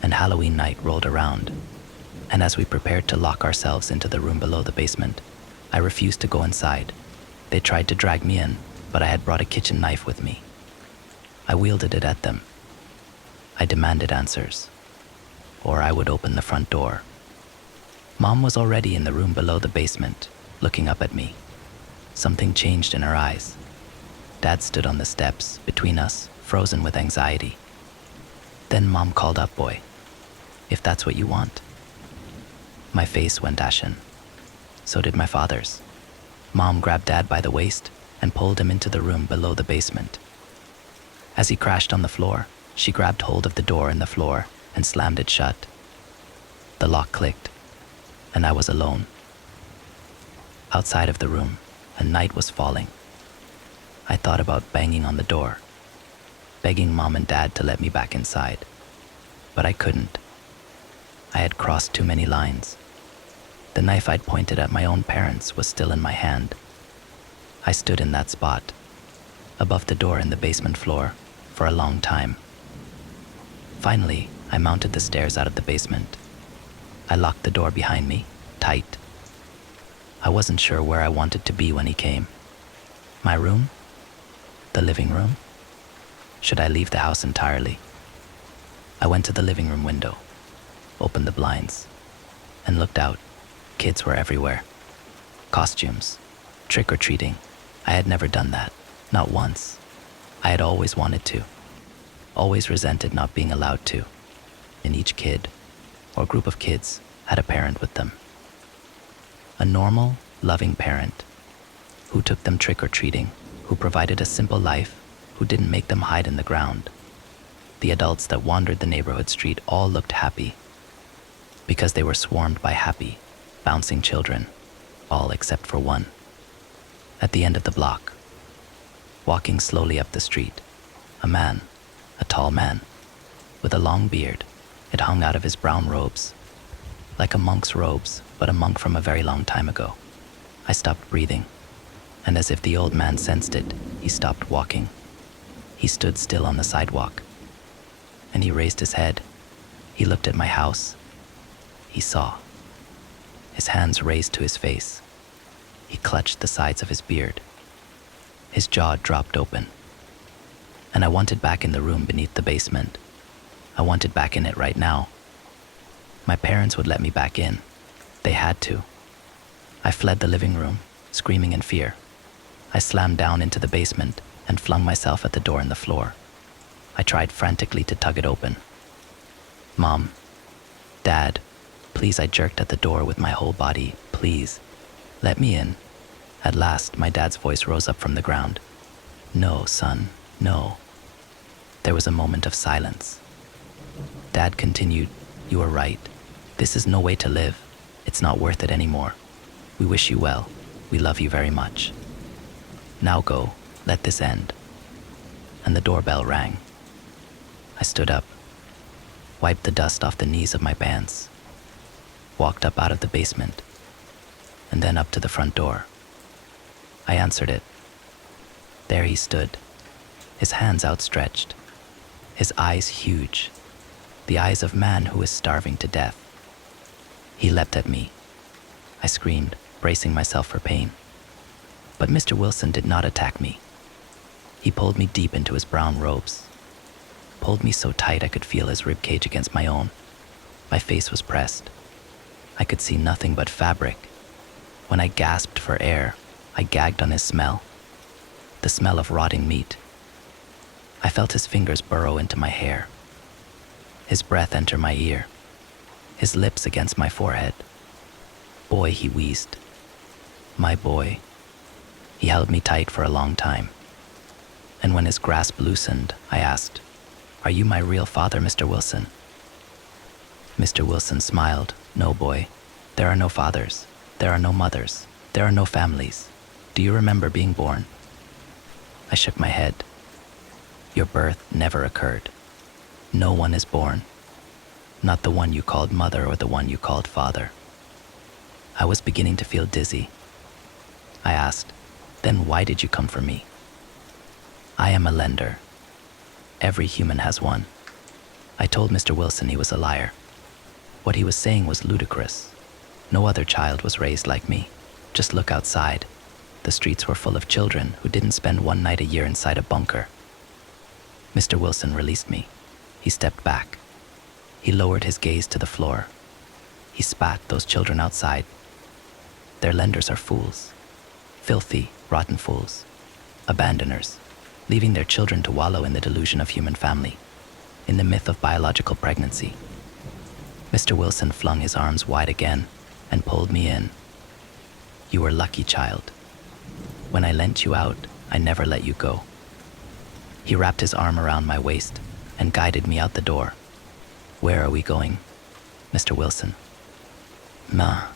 And Halloween night rolled around. And as we prepared to lock ourselves into the room below the basement, I refused to go inside. They tried to drag me in, but I had brought a kitchen knife with me. I wielded it at them. I demanded answers, or I would open the front door. Mom was already in the room below the basement, looking up at me. Something changed in her eyes. Dad stood on the steps, between us, frozen with anxiety. Then Mom called up, "Boy, if that's what you want." My face went ashen. So did my father's. Mom grabbed Dad by the waist and pulled him into the room below the basement. As he crashed on the floor, she grabbed hold of the door in the floor and slammed it shut. The lock clicked, and I was alone. Outside of the room, and night was falling. I thought about banging on the door, begging Mom and Dad to let me back inside. But I couldn't. I had crossed too many lines. The knife I'd pointed at my own parents was still in my hand. I stood in that spot, above the door in the basement floor, for a long time. Finally, I mounted the stairs out of the basement. I locked the door behind me, tight. I wasn't sure where I wanted to be when he came. My room? The living room? Should I leave the house entirely? I went to the living room window, opened the blinds, and looked out. Kids were everywhere. Costumes, trick-or-treating. I had never done that, not once. I had always wanted to, always resented not being allowed to. And each kid, or group of kids, had a parent with them. A normal, loving parent who took them trick-or-treating, who provided a simple life, who didn't make them hide in the ground. The adults that wandered the neighborhood street all looked happy because they were swarmed by happy, bouncing children, all except for one. At the end of the block, walking slowly up the street, a man, a tall man, with a long beard. It hung out of his brown robes, like a monk's robes, but a monk from a very long time ago. I stopped breathing, and as if the old man sensed it, he stopped walking. He stood still on the sidewalk, and he raised his head. He looked at my house. He saw. His hands raised to his face. He clutched the sides of his beard. His jaw dropped open. And I wanted back in the room beneath the basement. I wanted back in it right now. My parents would let me back in. They had to. I fled the living room, screaming in fear. I slammed down into the basement and flung myself at the door in the floor. I tried frantically to tug it open. "Mom, Dad, please," I jerked at the door with my whole body. "Please, let me in." At last, my dad's voice rose up from the ground. "No, son, no." There was a moment of silence. Dad continued, "You are right. This is no way to live. It's not worth it anymore. We wish you well. We love you very much. Now go. Let this end. And the doorbell rang. I stood up, wiped the dust off the knees of my pants, walked up out of the basement, and then up to the front door. I answered it. There he stood, his hands outstretched, his eyes huge, the eyes of man who is starving to death. He leapt at me. I screamed, bracing myself for pain. But Mr. Wilson did not attack me. He pulled me deep into his brown robes, pulled me so tight I could feel his ribcage against my own. My face was pressed. I could see nothing but fabric. When I gasped for air, I gagged on his smell, the smell of rotting meat. I felt his fingers burrow into my hair, his breath enter my ear, his lips against my forehead. Boy, he wheezed. My boy. He held me tight for a long time. And when his grasp loosened, I asked, "Are you my real father, Mr. Wilson?" Mr. Wilson smiled. "No, boy. There are no fathers. There are no mothers. There are no families. Do you remember being born?" I shook my head. "Your birth never occurred. No one is born. Not the one you called mother or the one you called father." I was beginning to feel dizzy. I asked, "Then why did you come for me?" "I am a lender. Every human has one." I told Mr. Wilson he was a liar. What he was saying was ludicrous. No other child was raised like me. Just look outside. The streets were full of children who didn't spend one night a year inside a bunker. Mr. Wilson released me. He stepped back. He lowered his gaze to the floor. He spat those children outside. Their lenders are fools. Filthy, rotten fools. Abandoners, leaving their children to wallow in the delusion of human family, in the myth of biological pregnancy. Mr. Wilson flung his arms wide again and pulled me in. "You were lucky, child. When I lent you out, I never let you go." He wrapped his arm around my waist and guided me out the door. "Where are we going, Mr. Wilson?" "Ma."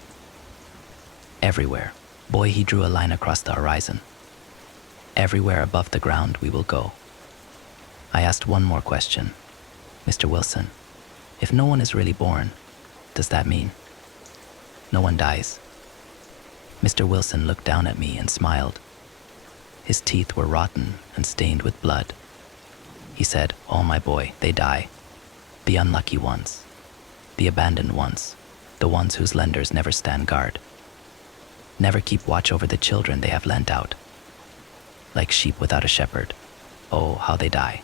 "Everywhere." Boy, he drew a line across the horizon. "Everywhere above the ground we will go." I asked one more question. "Mr. Wilson, if no one is really born, does that mean no one dies?" Mr. Wilson looked down at me and smiled. His teeth were rotten and stained with blood. He said, "Oh, my boy, they die. The unlucky ones, the abandoned ones, the ones whose lenders never stand guard, never keep watch over the children they have lent out. Like sheep without a shepherd. Oh, how they die."